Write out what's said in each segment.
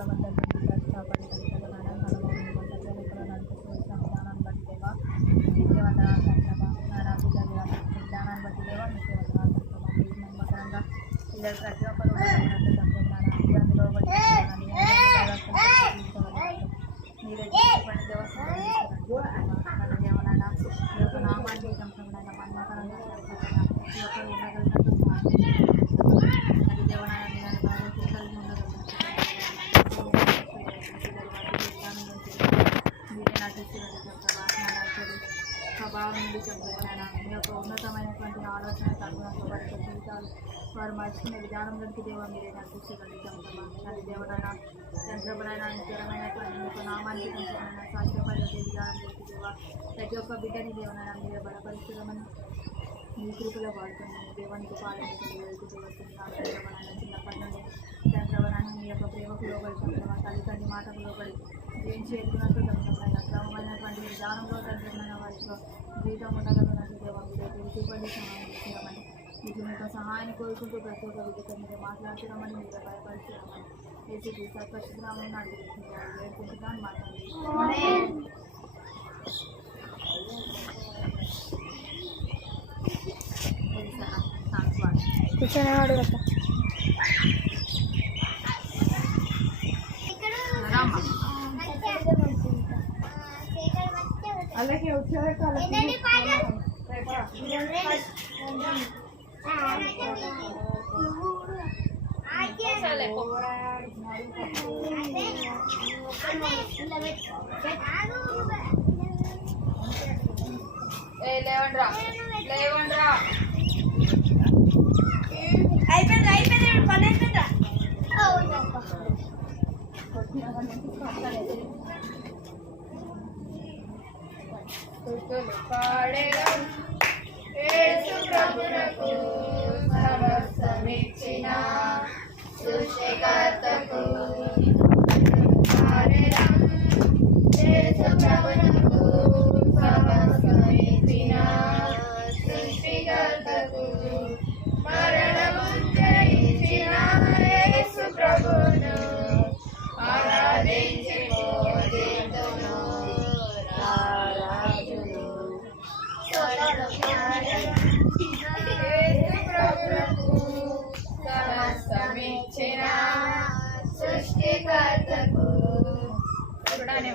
శోధనల మధ్య కాపాడి తల్లిదండ్రులను అనుభవం సత్యలేఖలో నడిపిస్తూ విధానాన్ని బట్టి దేవా మీకే వందనాలు తండ్రమా. నాయన పిల్లలు విధానాన్ని బట్టి దేవా మీకే వందనాలు తండ్రమా. మీరు నమ్మకంగా పిల్లలు ప్రతి ఒక్కరు అందులో మీరే చెప్పండి దేవస్థానం దేవనాయన మీ యొక్క నామాన్ని సంప్రదాయ మన్మకరంగా ప్రతి ఒక్కరు అది దేవనాయన పిల్లలు ఉండదు మీరే నటించి స్వభావం నుండి చెప్తున్నాను. మీ యొక్క ఉన్నతమైనటువంటి ఆలోచన తగ్గినంత వారి జీవితాలు వారు మర్చుకునే విధానంలోకి దేవ మీరే నడిపించగలుగుతాం. అది దేవనైన చంద్రబునైనా స్థిరమైనటువంటి మీ యొక్క నామానికి సంపూర్ణ సాధ్యపడే విధానంలోకి దేవ ప్రతి ఒక్క బిడ్డని దేవనైనా మీరే బలపరుచుదామని మీ కృపలో వాడుతున్నాను. దేవునికి పాలనకి దేవస్తున్నాను. చిన్నప్పటి నుండి చంద్రబునైనా మీ యొక్క ప్రేమకు లోబడి తల్లిదండ్రి మాటకు లోబడి ఏం చేరుకున్నట్టు చంద్రబునైన క్రమమైనటువంటి విధానంలో చంద్రమైన వారితో జీవితం ఉండగలనట్టు దేవ మీరే తెలిసిపడి సహాయం చేయమని మీకు మీకు సహాయాన్ని కోరుకుంటూ ప్రతి ఒక్క విధంగా మీరు మాట్లాడుతున్నామని మీరు భయపడుతున్నామని ఏసీ సత్పరిశుద్ధనామని వేడుకుంటున్నాను. మాట్లాడండి. కూర్చొనేవాడు కదా అలాగే వచ్చాక లేవండ్రా లేవండ్రా అయిపోయింది పని అయిపోయిందా పాడేడం యేసు ప్రభువుకు సమస్తమిచ్చిన సృష్టికర్తకు పాడేడం యేసు ప్రభువుకు సమస్తమిచ్చిన సృష్టికర్తకు మరణము జయించిన యేసు ప్రభువును ఆరాధించి పూజింతును రారాజును యేసు ప్రభువుకు సమస్తమిచ్చిన సృష్టికర్తకు చూడనే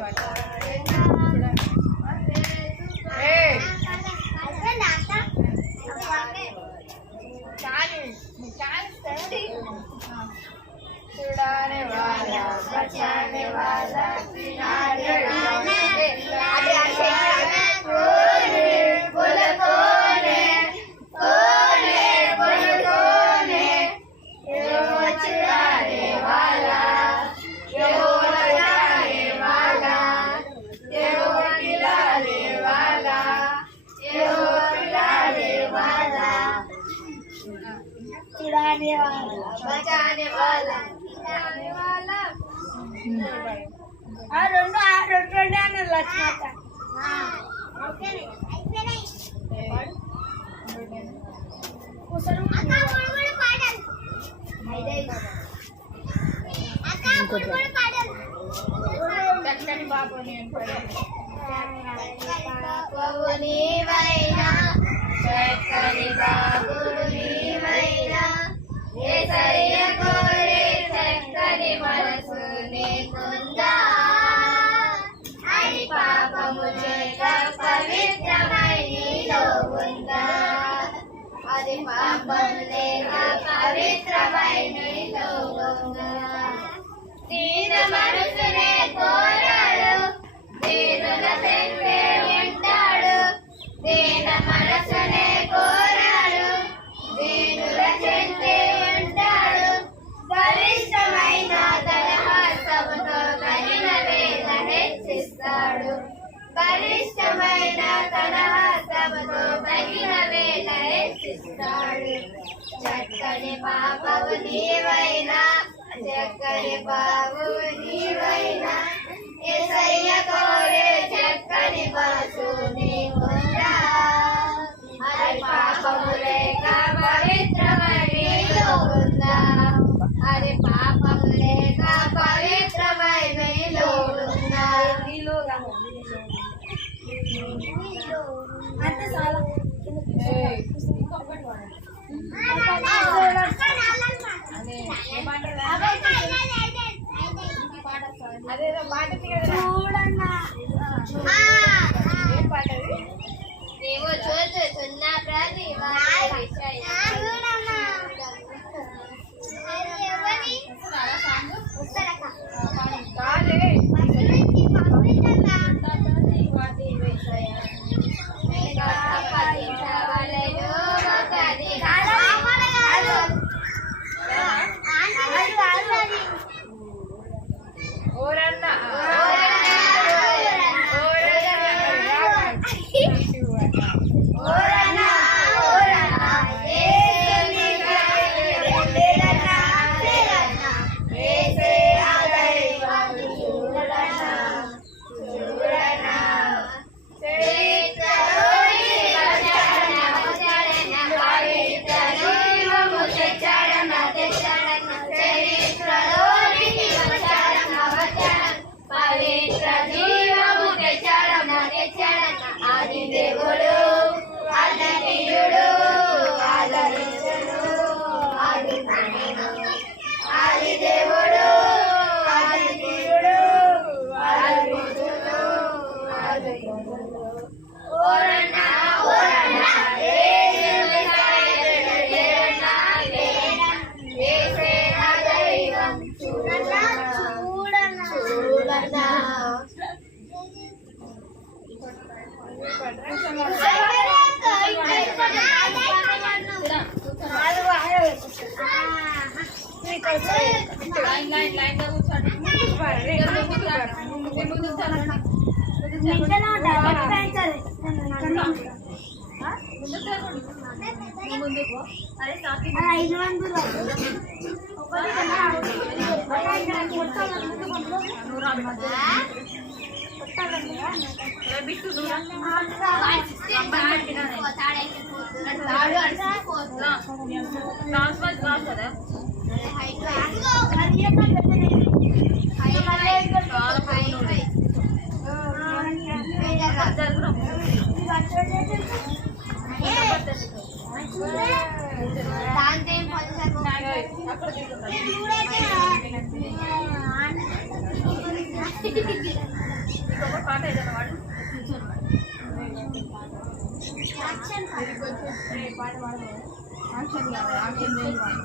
छुड़ाने वाला बचाने वाला बोल कौन है यहोवा छुड़ाने वाला यहोवा बचाने वाला यहोवा खिलाने वाला यहोवा पिलाने वाला छुड़ाने वाला बचाने वाला खिलाने वाला రెండు లక్ష్మత చక్కని బాబు నీవైనా చక్కని బాబు నీవైనా యేసయ్య కోరే చక్కని మనసు నీకుందా అని పాపము చేత పవిత్రమై నీలో ఉందా అది పాపము లేక పవిత్రమై నీలో ఉందా దీన మనసునే కోరాడు దీనుల తండ్రి ఉంటాడు దీన మనసునే కోరాడు దీనుల తండ్రి ఉంటాడు గరిష్టమైన తన హస్తముతో తగిన వేద హెచ్చిస్తాడు గరిష్టమైన తన హస్తముతో తగిన వేద హెచ్చిస్తాడు చక్కని పాపవు నీవైనా చక్కని బాబు నీవైనా యేసయ్య కోరే చక్కని బాసు నీకుందా అది పాపము లేక పవిత్రమై నీలో ఉందా అది పాపము లేక పవిత్ర అంటే చాలా అదేదో పాట చూడన్నా ఏం పాటది ఏమో చూస్తున్న ప్రతి పాట ఏదైనా వాడు పాట వాడు యాక్షన్ కావాలి యాక్షన్ మాట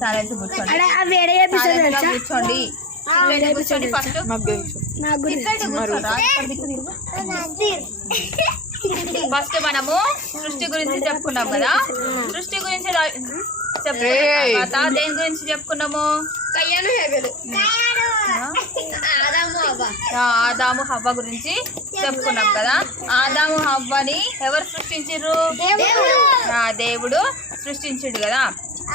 సైలెన్స్ కూర్చోండి, వేరే Silent గా కూర్చోండి. కూర్చోండి ఫస్ట్ ఫస్ట్ మనము సృష్టి గురించి చెప్పుకున్నాం కదా. సృష్టి గురించి చెప్పుకున్న తర్వాత దేని గురించి చెప్పుకున్నాము? ఆదాము హవ్వ గురించి చెప్పుకున్నాం కదా. ఆదాము హవ్వని ఎవరు సృష్టించారు? దేవుడు సృష్టించుడు కదా.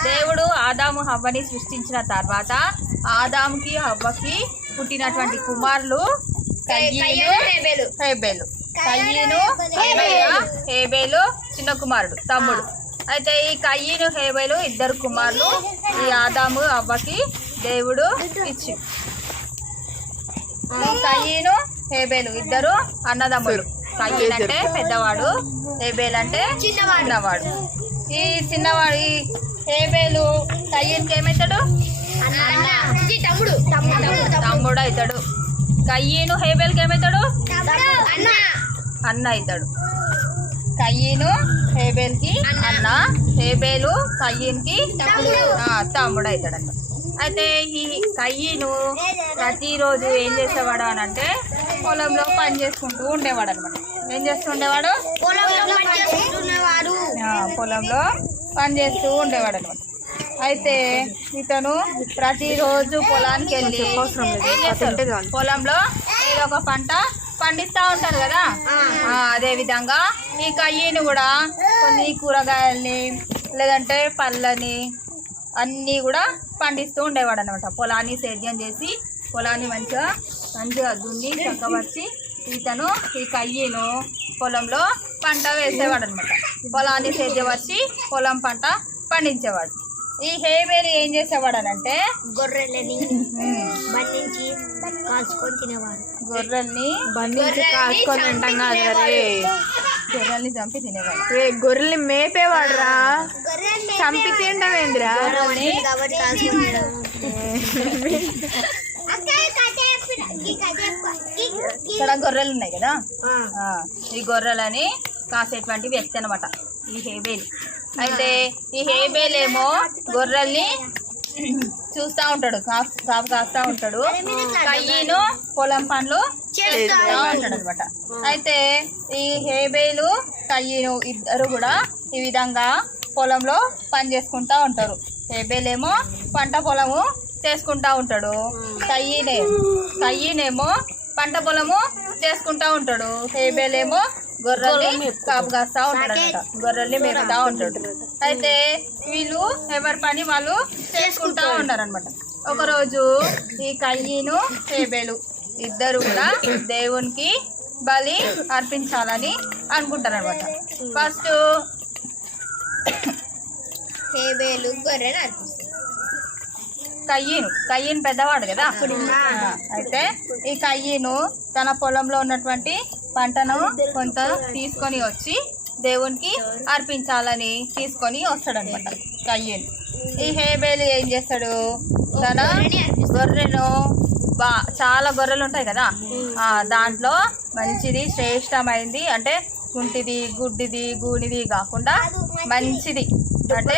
దేవుడు ఆదాము హవ్వని సృష్టించిన తర్వాత ఆదాముకి హవ్వకి పుట్టినటువంటి కుమారులు కయ్యీను హేబేలు. కయ్యీను హేబేలు చిన్న కుమారుడు, తమ్ముడు. అయితే ఈ కయ్యీను హేబేలు ఇద్దరు కుమారులు ఈ ఆదాము హవ్వకి దేవుడు ఇచ్చి. కయ్యీను హేబేలు ఇద్దరు అన్నదమ్ములు. కయ్యీన్ అంటే పెద్దవాడు, హేబేల్ అంటే చిన్నవాడు. ఈ చిన్నవాడు ఈ హేబేలు కయ్యీన్కి ఏమవుతాడు? తమ్ముడు అవుతాడు. కయ్యీను హేబేల్కి ఏమవుతాడు? అన్న అవుతాడు. కయ్యీను హేబేల్కి అన్న, హేబేలు కయ్యీన్కి తమ్ముడు అవుతాడు అన్నమాట. అయితే ఈ కయ్యీను ప్రతిరోజు ఏం చేసేవాడు అని అంటే పొలంలో పని చేసుకుంటూ ఉండేవాడు అనమాట. ఏం చేస్తూ ఉండేవాడు? పొలంలో పని చేస్తూ ఉండేవాడు అనమాట. అయితే ఇతను ప్రతిరోజు పొలానికి వెళ్ళి ఏం చేస్తాడు? పొలంలో ఏదో ఒక పంట పండిస్తూ ఉంటారు కదా. అదే విధంగా ఈ కయ్యీని కూడా కొన్ని కూరగాయల్ని లేదంటే పళ్ళని అన్నీ కూడా పండిస్తూ ఉండేవాడు అనమాట. పొలాన్ని సేద్యం చేసి పొలాన్ని మంచిగా దున్ని చక్కబరిచి ఇతను ఈ కయ్యీను పొలంలో పంట వేసేవాడు అనమాట. పొలాన్ని సేద్యపరిచి పొలం పంట పండించేవాడు. ఈ హేబేలు ఏం చేసేవాడు అనంటే గొర్రెలని బంధించి కాల్చుకొని తినేవాడు. గొర్రెల్ని కాల్చుకొని అంటాం కదా, గొర్రెల్ని చంపి తినేవాడు. గొర్రెల్ని మేపేవాడు రా, చంపి తింటావేంద్రా? ఇక్కడ గొర్రెలు ఉన్నాయి కదా, ఈ గొర్రెలని కాసేటువంటి వ్యక్తి అనమాట ఈ హేబేలు. అయితే ఈ హేబేలు ఏమో గొర్రెల్ని చూస్తూ ఉంటాడు, కాపు కాస్తూ ఉంటాడు. కయ్యీను పొలం పనులు చేస్తూ ఉంటాడు అనమాట. అయితే ఈ హేబేలు కయ్యీను ఇద్దరు కూడా ఈ విధంగా పొలంలో పని చేసుకుంటా ఉంటారు. హేబేలేమో పంట పొలము చేసుకుంటా ఉంటాడు, కయ్యీనేమో పంట పొలము చేసుకుంటా ఉంటాడు. హేబేలేమో గొర్రెల్ని కాపు కాస్తా ఉంటాడు అనమాట, గొర్రెల్ని మేపుతా ఉంటాడు. అయితే వీళ్ళు ఎవరి పని వాళ్ళు చేసుకుంటా ఉంటారు అనమాట. ఒకరోజు ఈ కయ్యీను హేబేలు ఇద్దరు కూడా దేవునికి బలి అర్పించాలని అనుకుంటారు అనమాట. ఫస్ట్ హేబేలు గొర్రెను అర్పిస్తారు. కయ్యీను పెద్దవాడు కదా. అయితే ఈ కయ్యీను తన పొలంలో ఉన్నటువంటి పంటను కొంత తీసుకొని వచ్చి దేవునికి అర్పించాలని తీసుకొని వస్తాడు అనమాట కయ్యీను. ఈ హేబేలు ఏం చేస్తాడు? తన గొర్రెను చాలా గొర్రెలు ఉంటాయి కదా, దాంట్లో మంచిది శ్రేష్టమైంది అంటే కుంటిది గుడ్డిది గూనిది కాకుండా మంచిది అంటే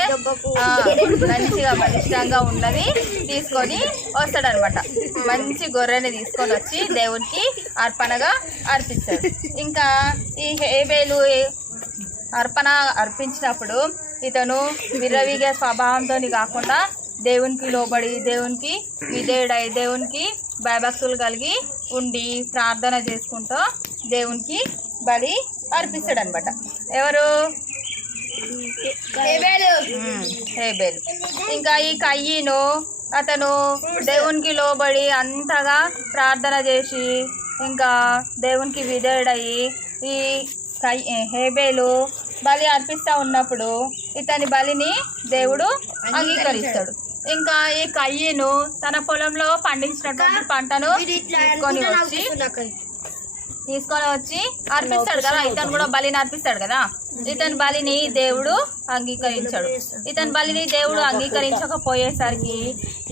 మంచిగా బలిష్టంగా ఉన్నది తీసుకొని వస్తాడనమాట. మంచి గొర్రెని తీసుకొని వచ్చి దేవునికి అర్పణగా అర్పిస్తాడు. ఇంకా ఈ హేబేలు అర్పించినప్పుడు ఇతను విర్రవీగే స్వభావంతో కాకుండా దేవునికి లోబడి దేవునికి విధేయుడై దేవునికి భయభక్తులు కలిగి ఉండి ప్రార్థన చేసుకుంటూ దేవునికి బలి అర్పిస్తాడు అనమాట. ఎవరు? హేబేలు. ఇంకా ఈ కయ్యీను అతను దేవునికి లోబడి అంతగా ప్రార్థన చేసి ఇంకా దేవునికి విధేయుడయి ఈ హేబేలు బలి అర్పిస్తూ ఉన్నప్పుడు ఇతని బలిని దేవుడు అంగీకరిస్తాడు. ఇంకా ఈ కయ్యీను తన పొలంలో పండించినటువంటి పంటను తీసుకొని వచ్చి అర్పిస్తాడు కదా, ఇతను కూడా బలిని అర్పిస్తాడు కదా. ఇతని బలిని దేవుడు అంగీకరించాడు. ఇతని బలిని దేవుడు అంగీకరించకపోయేసరికి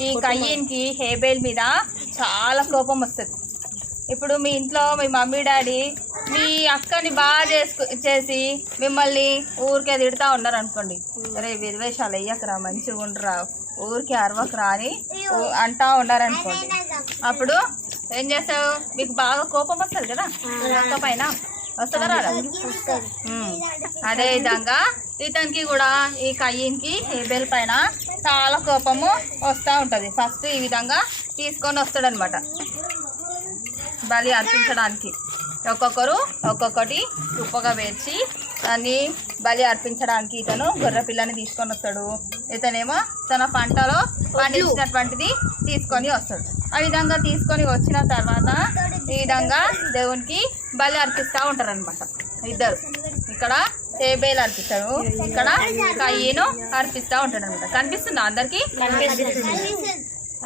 ఈ కయ్యీన్కి హేబేల్ మీద చాలా కోపం వస్తుంది. ఇప్పుడు మీ ఇంట్లో మీ మమ్మీ డాడీ మీ అక్కని బాగా చేసి మిమ్మల్ని ఊరికే తిడతా ఉన్నారు అనుకోండి, అరే విద్వేషాలు వెయ్యకరా మంచిగా ఉండరా ఊరికి అరవకరా అని అంటా ఉన్నారనుకోండి. అప్పుడు ఏం చేస్తావు? మీకు బాగా కోపం వస్తుంది కదా అక్క పైన, వస్తుందా రాదా? అదే విధంగా ఇతనికి కూడా ఈ కయ్యన్కి హేబేల్ పైన చాలా కోపము వస్తూ ఉంటుంది. ఫస్ట్ ఈ విధంగా తీసుకొని వస్తాడు అనమాట బలి అర్పించడానికి. ఒక్కొక్కరు ఒక్కొక్కటి ఉప్పగా వేర్చి దాన్ని బలి అర్పించడానికి ఇతను గొర్రె పిల్లని తీసుకొని వస్తాడు. ఇతనేమో తన పంటలో పండించినటువంటిది తీసుకొని వస్తాడు. ఆ విధంగా తీసుకొని వచ్చిన తర్వాత ఈ విధంగా దేవునికి బలి అర్పిస్తూ ఉంటారు అనమాట ఇద్దరు. ఇక్కడ హేబేల్ అర్పిస్తాడు, ఇక్కడ కయ్యను అర్పిస్తూ ఉంటాడు అనమాట. కనిపిస్తుందా అందరికి?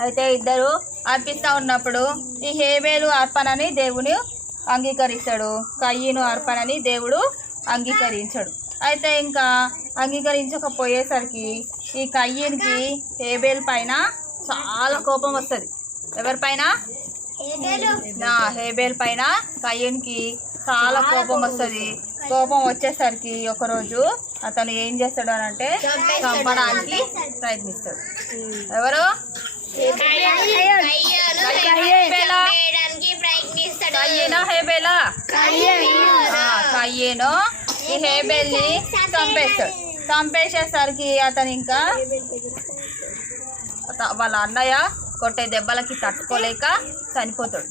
అయితే ఇద్దరు అర్పిస్తూ ఉన్నప్పుడు ఈ హేబేలు అర్పణని దేవుని అంగీకరిస్తాడు, కయ్యను అర్పణని దేవుడు అంగీకరించాడు. అయితే ఇంకా అంగీకరించకపోయేసరికి ఈ కయ్యన్కి హేబేల్ పైన చాలా కోపం వస్తుంది. ఎవరిపైన? హేబేల్ పైన కయ్యన్కి చాలా కోపం వస్తుంది. కోపం వచ్చేసరికి ఒకరోజు అతను ఏం చేస్తాడు అని అంటే చంపడానికి ప్రయత్నిస్తాడు. ఎవరు? కయ్యేను ఈ హేబేల్ని చంపేస్తాడు. చంపేసేసరికి అతను ఇంకా వాళ్ళ అన్నయ్య కొట్టే దెబ్బలకి తట్టుకోలేక చనిపోతాడు.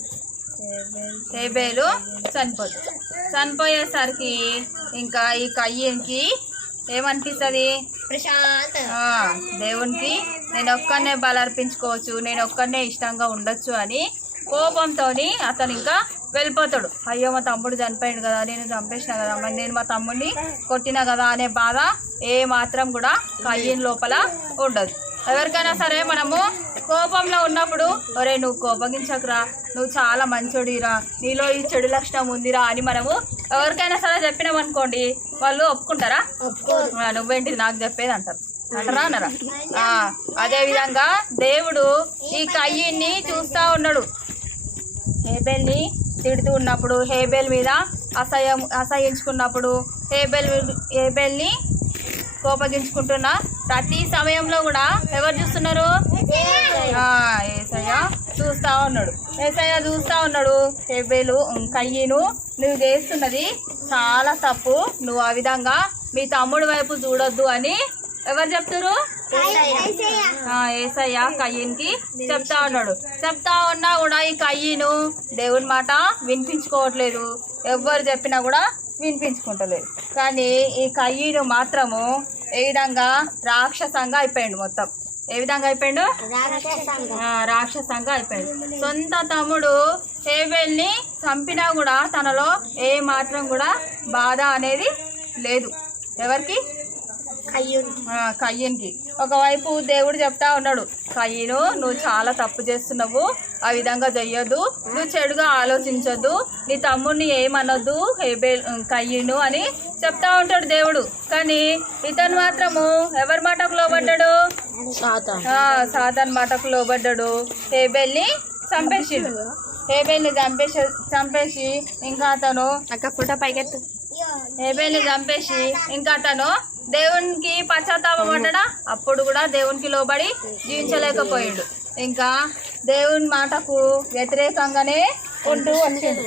హేబేలు చనిపోతాడు. చనిపోయేసరికి ఇంకా ఈ కయ్యన్కి ఏమనిపిస్తుంది? దేవునికి నేను ఒక్కనే బలర్పించుకోవచ్చు, నేను ఒక్కనే ఇష్టంగా ఉండొచ్చు అని కోపంతో అతను ఇంకా వెళ్ళిపోతాడు. అయ్యో మా తమ్ముడు చనిపోయాడు కదా, నేను చంపేసిన కదా, మరి నేను మా తమ్ముడిని కొట్టినా కదా అనే బాధ ఏ మాత్రం కూడా కయ్యన్ లోపల ఉండదు. ఎవరికైనా సరే మనము కోపంలో ఉన్నప్పుడు ఒరే నువ్వు కోపగించకురా, నువ్వు చాలా మంచోడిరా, నీలో ఈ చెడు లక్షణం ఉందిరా అని మనము ఎవరికైనా సరే చెప్పినామనుకోండి వాళ్ళు ఒప్పుకుంటారా? నువ్వేంటిది నాకు చెప్పేది అంటారు. అంటారా అనరా? అదేవిధంగా దేవుడు ఈ కయ్యన్ని చూస్తూ ఉన్నాడు. హేబేల్ని తిడుతూ ఉన్నప్పుడు, హేబేల్ మీద అసహించుకున్నప్పుడు, హేబేల్ని కోపగించుకుంటున్న ప్రతి సమయంలో కూడా ఎవరు చూస్తున్నారు? ఏసయ్య చూస్తూ ఉన్నాడు. ఏసయ్య చూస్తూ ఉన్నాడు, హేబేలు కయ్యను నువ్వు చేస్తున్నది చాలా తప్పు, నువ్వు ఆ విధంగా మీ తమ్ముడి వైపు చూడొద్దు అని ఎవరు చెప్తారు? ఏసయ్య కయ్యన్కి చెప్తా ఉన్నాడు. చెప్తా ఉన్నా కూడా ఈ కయ్యను దేవుని మాట వినిపించుకోవట్లేదు, ఎవరు చెప్పినా కూడా వినిపించుకుంటలేదు. కానీ ఈ కయ్యను మాత్రము ఏ విధంగా రాక్షసంగా అయిపోయాడు. మొత్తం ఏ విధంగా అయిపోయాడు? రాక్షసంగా అయిపోయాడు. సొంత తమ్ముడు హేబేల్ని చంపినా కూడా తనలో ఏ మాత్రం కూడా బాధ అనేది లేదు. ఎవరికి? కయ్యన్కి. ఒకవైపు దేవుడు చెప్తా ఉన్నాడు, కయ్యను నువ్వు చాలా తప్పు చేస్తున్నావు, ఆ విధంగా చెయ్యొద్దు, నువ్వు చెడుగా ఆలోచించొద్దు, నీ తమ్ముడిని ఏమనొద్దు హేబేల్ కయ్యను అని చెప్తా ఉంటాడు దేవుడు. కానీ ఇతను మాత్రము ఎవరి మాటకు లోబడ్డాడు? సాతాన్ మాటకు లోబడ్డాడు. హేబేల్ని చంపేసిండు. హేబేల్ని చంపేసి ఇంకా అతను ఫోటో పైకెత్తు. హేబేల్ని చంపేసి ఇంకా అతను దేవునికి పశ్చాత్తాపడ్డా. అప్పుడు కూడా దేవునికి లోబడి జీవించలేకపోయాడు. ఇంకా దేవుని మాటకు వ్యతిరేకంగానే ఉంటూ వచ్చిండు.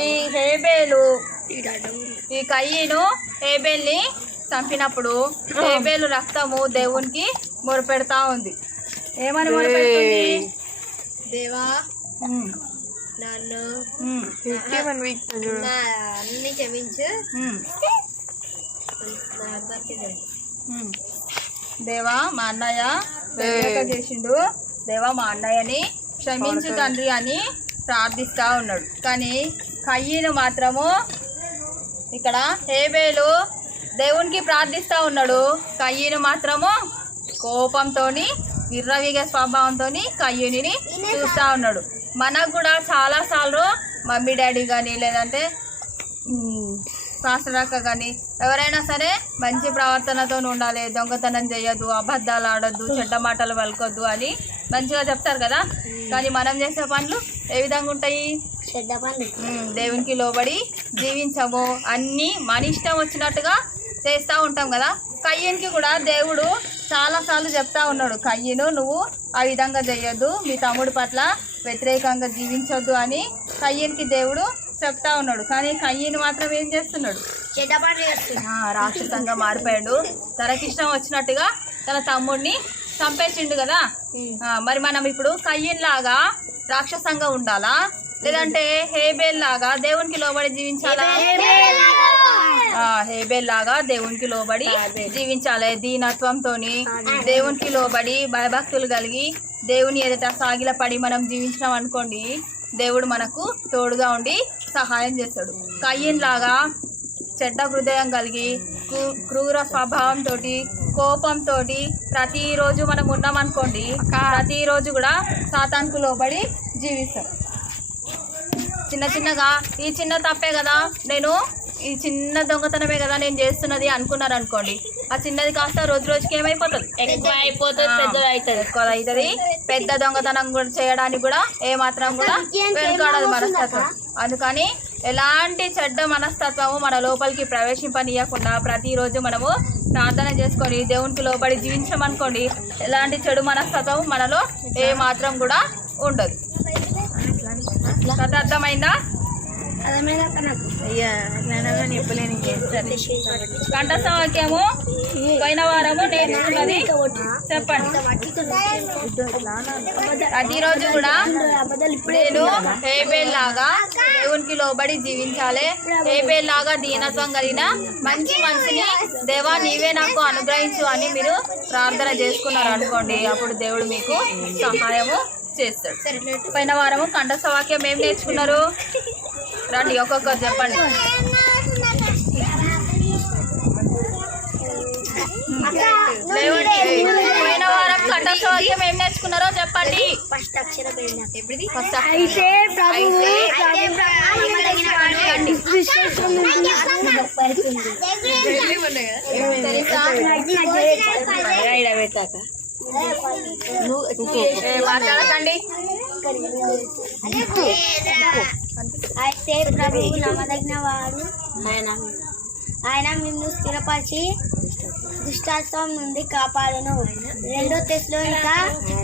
ఈ హేబేలు ఈ కయ్యను హేబేల్ని చంపినప్పుడు హేబేలు రక్తము దేవునికి మొరపెడతా ఉంది. ఏమని మొరపెడుతుంది? దేవా నన్ను అన్ని క్షమించు, దేవా మా అన్నయ్య చేసిండు, దేవా మా అన్నయ్యని క్షమించు తండ్రి అని ప్రార్థిస్తూ ఉన్నాడు. కానీ కయ్యను మాత్రము ఇక్కడ హేబేలు దేవునికి ప్రార్థిస్తూ ఉన్నాడు, కయ్యను మాత్రము కోపంతో విర్రవీగ స్వభావంతో కయ్యని చూస్తూ ఉన్నాడు. మనకు కూడా చాలాసార్లు మమ్మీ డాడీ కానీ లేదంటే పాస్టర్ అక్క కానీ ఎవరైనా సరే మంచి ప్రవర్తనతో ఉండాలి, దొంగతనం చేయొద్దు, అబద్ధాలు ఆడొద్దు, చెడ్డ మాటలు పలకొద్దు అని మంచిగా చెప్తారు కదా. కానీ మనం చేసే పనులు ఏ విధంగా ఉంటాయి? దేవునికి లోబడి జీవించము, అన్నీ మన ఇష్టం వచ్చినట్టుగా చేస్తూ ఉంటాం కదా. కయ్యన్కి కూడా దేవుడు చాలాసార్లు చెప్తా ఉన్నాడు, కయ్యను నువ్వు ఆ విధంగా చేయొద్దు, మీ తమ్ముడి పట్ల వ్యతిరేకంగా జీవించొద్దు అని కయ్యన్కి దేవుడు చెప్తా ఉన్నాడు. కానీ కయ్యను మాత్రం ఏం చేస్తున్నాడు, రాక్షసంగా మారిపోయాడు. తనకిష్టం వచ్చినట్టుగా తన తమ్ముడిని చంపేసిండు కదా. మరి మనం ఇప్పుడు కయ్యన్ లాగా రాక్షసంగా ఉండాలా, లేదంటే హేబేల్ లాగా దేవునికి లోబడి జీవించాలా? హేబేల్ లాగా దేవునికి లోబడి జీవించాలి. దీనత్వంతో దేవునికి లోబడి భయభక్తులు కలిగి దేవుని ఎదుట సాగిలపడి మనం జీవించినాం అనుకోండి, దేవుడు మనకు తోడుగా ఉండి సహాయం చేస్తాడు. కయ్యన్ లాగా చెడ్డ హృదయం కలిగి క్రూర స్వభావంతో కోపంతో ప్రతిరోజు మనం ఉన్నామనుకోండి, ప్రతిరోజు కూడా సాతానుకు లోబడి జీవిస్తాం. చిన్న చిన్నగా ఈ చిన్న తప్పే కదా, ఈ చిన్న దొంగతనమే కదా నేను చేస్తున్నది అనుకున్నారు అనుకోండి, ఆ చిన్నది కాస్త రోజు రోజుకి ఏమైపోతుంది, ఎక్కువ అయిపోతుంది, పెద్దది అవుతుంది, ఎక్కువ అవుతుంది. పెద్ద దొంగతనం కూడా చేయడానికి కూడా ఏమాత్రం కూడా వెనుకాడదు మనస్తత్వం. అందుకని ఎలాంటి చెడ్డ మనస్తత్వము మన లోపలికి ప్రవేశింపనీయకుండా ప్రతిరోజు మనము ప్రార్థన చేసుకొని దేవునికి లోబడి జీవించడం అనుకోండి, ఎలాంటి చెడు మనస్తత్వం మనలో ఏమాత్రం కూడా ఉండదు. కథ అర్థమైందా? కంఠస్థ వాక్యము పోయిన వారము నేర్చుకున్నది చెప్పండి. ప్రతిరోజు కూడా నేను హేబేల్ లాగా దేవునికి లోబడి జీవించాలి, హేబేల్ లాగా దీనత్వం కలిగిన మంచి మనసుని దేవా నీవే నాకు అనుగ్రహించు అని మీరు ప్రార్థన చేసుకున్నారు అనుకోండి, అప్పుడు దేవుడు మీకు సహాయము చేస్తాడు. పోయిన వారము కంఠస్థ వాక్యం ఏం నేర్చుకున్నారు? రండి ఒక్కొక్కరు చెప్పండి. పోయిన వారం కంఠస్థ వాక్యం ఏం నేర్చుకున్నారో చెప్పండి. మాట్లాడకండి. అయితే ప్రభువు నమ్మదగిన వాడు, ఆయన మిమ్మల్ని స్థిరపరిచి దుష్టాత్వం నుండి కాపాడును. 2 తెస్సలోనిక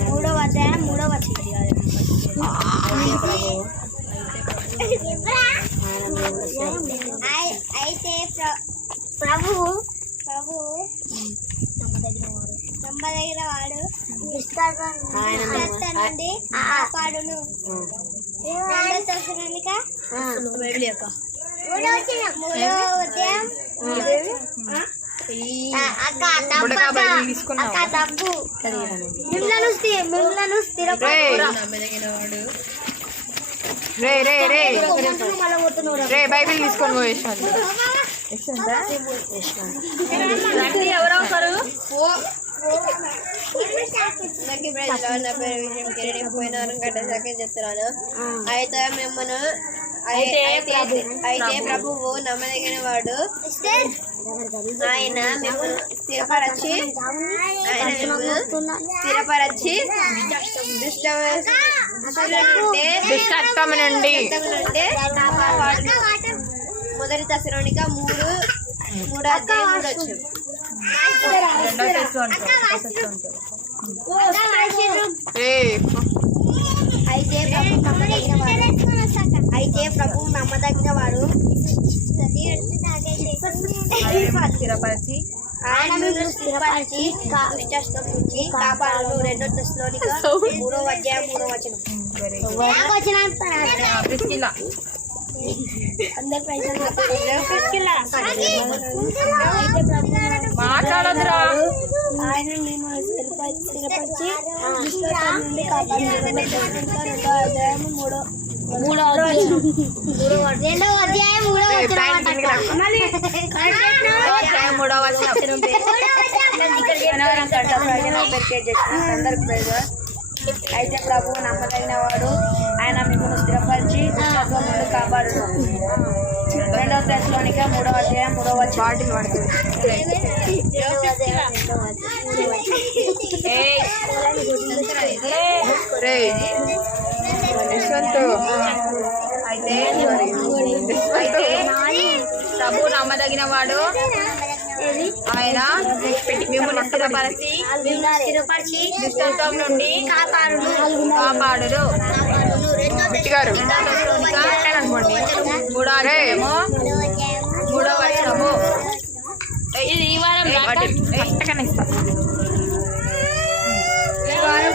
3:3 అయితే ప్రభువు నమ్మదగిన వాడు దుష్టాత్వం నుండి కాపాడును. 2 తెస్సలోనిక 3:3 తప్పు మిమ్మల్ని బైబిల్ తీసుకొని పోయేసాను. ఎవరవుతారు? చెప్తున్నాను. అయితే మిమ్మల్ని అయితే ప్రభువు నమ్మదగిన వాడు, ఆయన మిమ్మల్ని స్థిరపరచి దుష్టత్వం నుండి కాపాడు. 1 తెస్సలోనిక 3:3 అయితే ప్రభు నమ్మదగిన వాడు, స్థిరపరిచి ఆయన మిమ్మల్ని స్థిరపరిచి దుష్టత్వం నుంచి కాపాడును. 2 తెస్సలోనిక 3:3 మాట్లాడదురా. ఆయన మిమ్మల్ని స్థిరపరిచి దుష్టత్వం నుండి కాపాడును. 2వ అధ్యాయం 3వ వచనం. అయితే ప్రభు నమ్మదగిన వాడు, ఆయన మిమ్మల్ని స్థిరపరిచి దుష్టత్వం నుండి కాపాడును. 2 తెస్సలోనిక 3:3 యశ్వంత్ అయితే అయితే అయితే ప్రభు నమ్మదగిన వాడు, ఆయన మిమ్మల్ని స్థిరపరిచి దుష్టత్వం నుండి కాపాడును. మూడో వచనము. ఈ వారం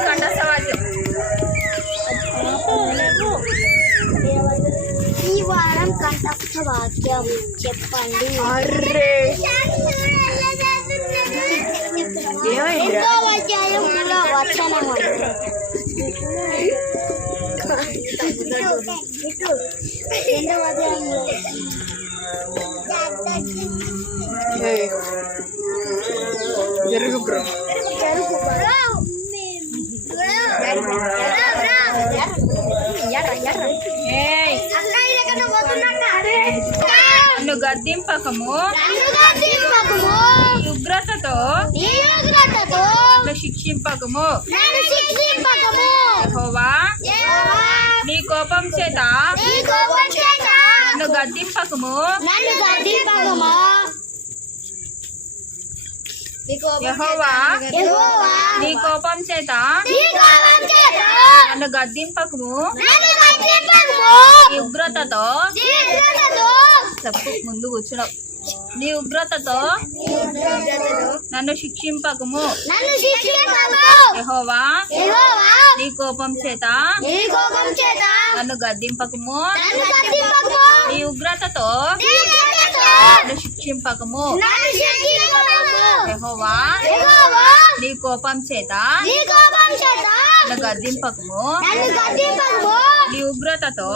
కంఠస్థ వాక్యం. ఈ వారం కంఠస్థ వాక్యం చెప్పండి. రెండో అధ్యాయం మూడో వచనము. రెండవ అధ్యాయంలో జరుగు బ్రో. నన్ను గద్దింపకము, ఉగ్రతతో నన్ను శిక్షింపకము. యెహోవా నీ కోపం చేత నన్ను గద్దింపకము. యెహోవా నీ కోపం చేత నన్ను గద్దింపకము. నీ ఉగ్రతతో చెప్పు, ముందు కూర్చున్నావు. నీ ఉగ్రతతో నన్ను శిక్షింపకము. యెహోవా నీ కోపం చేత నన్ను గద్దింపకము. నీ ఉగ్రతతో నన్ను శిక్షింపకము. యెహోవా నీ కోపం చేత నన్ను గద్దింపకము. నీ ఉగ్రతతో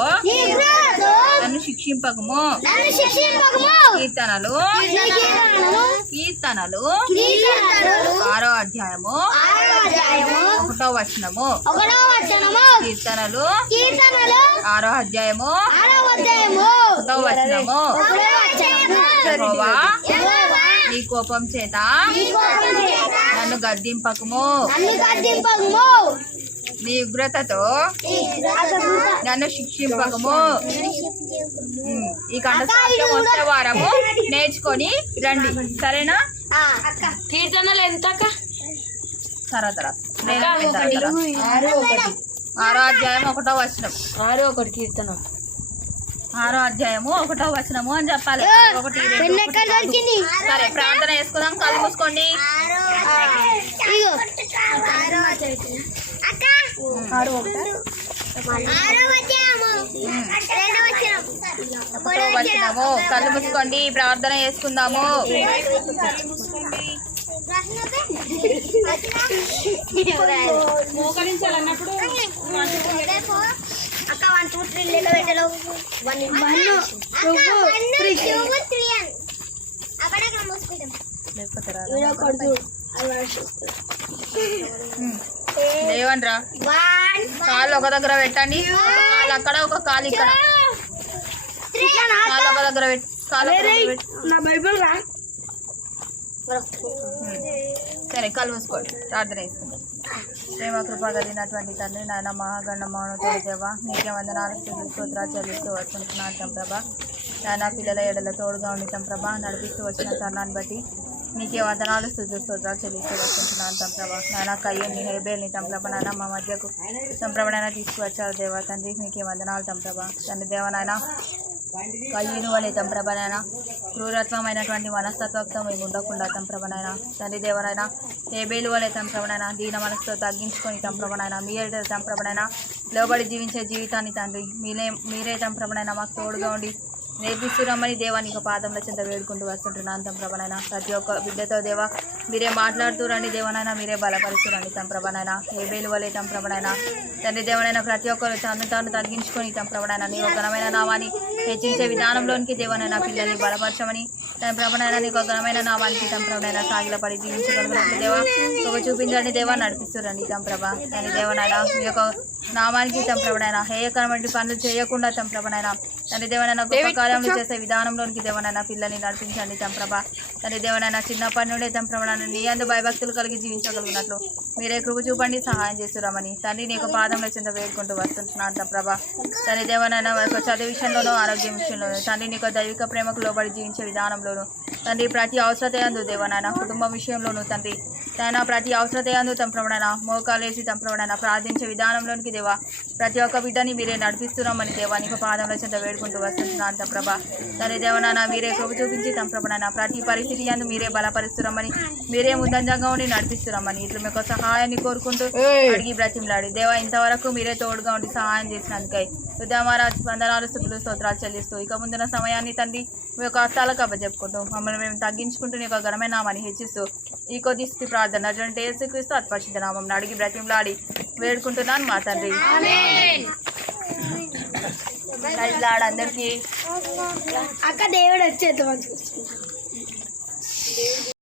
నన్ను శిక్షింపకము. కీర్తనలు 6వ అధ్యాయము 1వ వచనము. కీర్తనలు 6వ అధ్యాయము 1వ వచనము. యెహోవా నీ కోపం చేత నన్ను గద్దింపకము. నీ ఉగ్రతతో నన్ను శిక్షింపకము. ఈ కంఠస్థానం వచ్చే వారము నేర్చుకొని రండి, సరేనా? కీర్తనలు ఎంత? తర్వాత 6వ అధ్యాయం 1వ వచనం. 6 కీర్తన 6వ అధ్యాయము 1వ వచనము అని చెప్పాలి. 1, 2. సరే, ప్రార్థన చేసుకుందాం. కళ్ళు మూసుకోండి. 1వ వచనము. కళ్ళు మూసుకోండి, ప్రార్థన చేసుకుందాము. అక్క 1 2 3 లెక్క పెట్టలో 1 2 3 అక్కడ మూసుకుంటాం. లేవండ్రా. కాళ్ళు ఒక దగ్గర పెట్టండి. కాళ్ళు అక్కడ, ఒక కాలు ఇక్కడ. కాళ్ళు ఒక దగ్గర పెట్టి, కాళ్ళు ఒక దగ్గర పెట్టి. నా బైబిల్ రా. సరే, కళ్ళు మూసుకోండి, ప్రార్థన చేసుకుందాం. ప్రేమ కృప కలిగినటువంటి తండ్రి, నాయన మహాగణ మౌనతోడు దేవా, నీకే వందనాలు స్తోత్రాలు చెల్లిస్తూ వస్తుంటున్నాం ప్రభా. నాయన పిల్లల ఎడల తోడుగా ఉండితాం ప్రభా. నడిపిస్తూ వచ్చిన తరుణాన్ని బట్టి నీకే వందనాలు స్తోత్రాలు చెల్లిస్తూ వస్తుంటున్నాం ప్రభా. నాయన కయ్యని హేబేల్ని తంప్రభ నాయన మా మధ్యకు తంప్రభనైనా తీసుకువచ్చారు దేవా తండ్రి. నీకే వందనాలు తంప్రభ తండ్రి దేవనాయన. కయ్యూను వలె తంప్రభనైనా క్రూరత్వమైనటువంటి మనస్తత్వంతో మేము ఉండకుండా తంప్రభనైనా తండ్రి దేవనైనా. హేబేలు వలె తంప్రభనైనా దీన మనసుతో తగ్గించుకొని తంప్రభనైనా మీరే తంప్రభనైనా లోబడి జీవించే జీవితాన్ని తండ్రి మీరే తంప్రభనైనా మాకు తోడుగా ఉండి నేర్పిస్తురమ్మని దేవా నీకు పాదంలో చెంత వేడుకుంటూ వస్తుంటున్నాను తంప్రభనైనా. ప్రతి ఒక్క బిడ్డతో దేవా మీరే మాట్లాడుతూ రండి దేవనైనా, మీరే బలపరుస్తురండి తంప్రభనైనా. హేబేలు వలె తంప్రభనైనా తండ్రి దేవనైనా ప్రతి ఒక్కరు తాను తగ్గించుకొని తంప్రభనైనా నీ ఘనమైన నామాన్ని హెచ్చించే విధానంలోనికి దేవనైనా పిల్లల్ని బలపరచమని ప్రభనైనా నీకు ఘనమైన నామానికి ప్రభనైనా సాగిలపడి జీవించగలిగినట్లు దేవా ఒక చూపించండి దేవా నడిపిస్తురండి ప్రభా అని దేవనైనా మీ యొక్క నామానికి ప్రభనైనా హేయకరమైన పనులు చేయకుండా ప్రభనైనా తండ్రి దేవనైనా గొప్ప కార్యములు చేసే విధానంలోనికి దేవనైనా పిల్లల్ని నడిపించండి ప్రభా తండ్రి దేవనైనా చిన్నప్పటి నుండి ప్రభనైనా నీ అందు భయభక్తులు కలిగి జీవించగలిగినట్లు మీరే కృప చూపండి సహాయం చేస్తురామని తండ్రి నీ యొక్క పాదంలో చెంత వేడుకుంటూ వస్తుంటున్నాను ప్రభా తండ్రి దేవనైనా యొక్క చదువు విషయంలోనూ ఆరోగ్యం విషయంలోనూ తండ్రి నీకు దైవిక ప్రేమకు లోబడి జీవించే విధానంలోనూ తండ్రి ప్రతి అవసరత యందు దేవనైనా కుటుంబం విషయంలోనూ తండ్రి తన ప్రతి అవసరత యందు ప్రభనైనా మోకాలేసి ప్రభనైనా ప్రార్థించే విధానంలోనికి దేవా ప్రతి ఒక్క బిడ్డని మీరే నడిపిస్తున్నామని దేవా నీకు పాదంలో చెంత వేడుకుంటూ వస్తుంటున్నాను ప్రభా తండ్రి దేవనైనా మీరే కృప చూపించి ప్రభనైనా ప్రతి పరిస్థితి యందు మీరే బలపరుస్తున్నామని మీరే ముందంజంగా ఉండి నడిపిస్తున్నామని ఇట్లా మీకు సహాయాన్ని కోరుకుంటూ అడిగి బ్రతిమలాడి దేవా ఇంతవరకు మీరే తోడుగా ఉండి సహాయం చేసినందుకై హృదయమారాజ్ వందనాలు స్తుతులు స్తోత్రాలు చెల్లిస్తూ ఇక ముందున్న సమయాన్ని తండ్రి మీ యొక్క హస్తాలకు అప్పచెప్పుకుంటూ మమ్మల్ని మేము తగ్గించుకుంటూ నీ యొక్క ఘనమైన నామాన్ని హెచ్చిస్తూ ఈ కొద్ది స్థితి ప్రార్థన అటువంటి యేసుక్రీస్తు అత్పరిశుద్ధ నామం అడిగి బ్రతిమలాడి వేడుకుంటున్నాను మా తండ్రి అందరికీ అక్క దేవుడు వచ్చేద్దాం